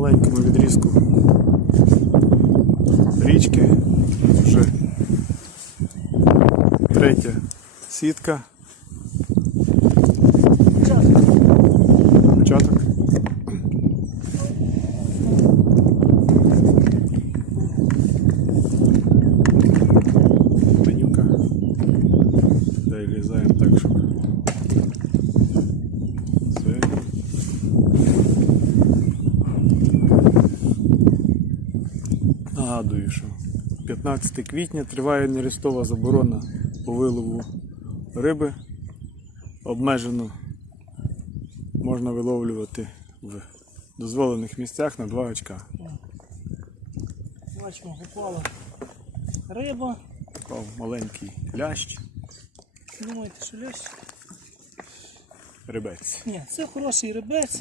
маленькому відрізку річки. Вже третя сітка. Нагадую, що 15 квітня триває нерестова заборона по вилову риби. Обмежено можна виловлювати в дозволених місцях на 2 очка. Бачимо, попала риба. Такий маленький лящ, Думаєте, що лящ? рибець. Ні, це хороший рибець.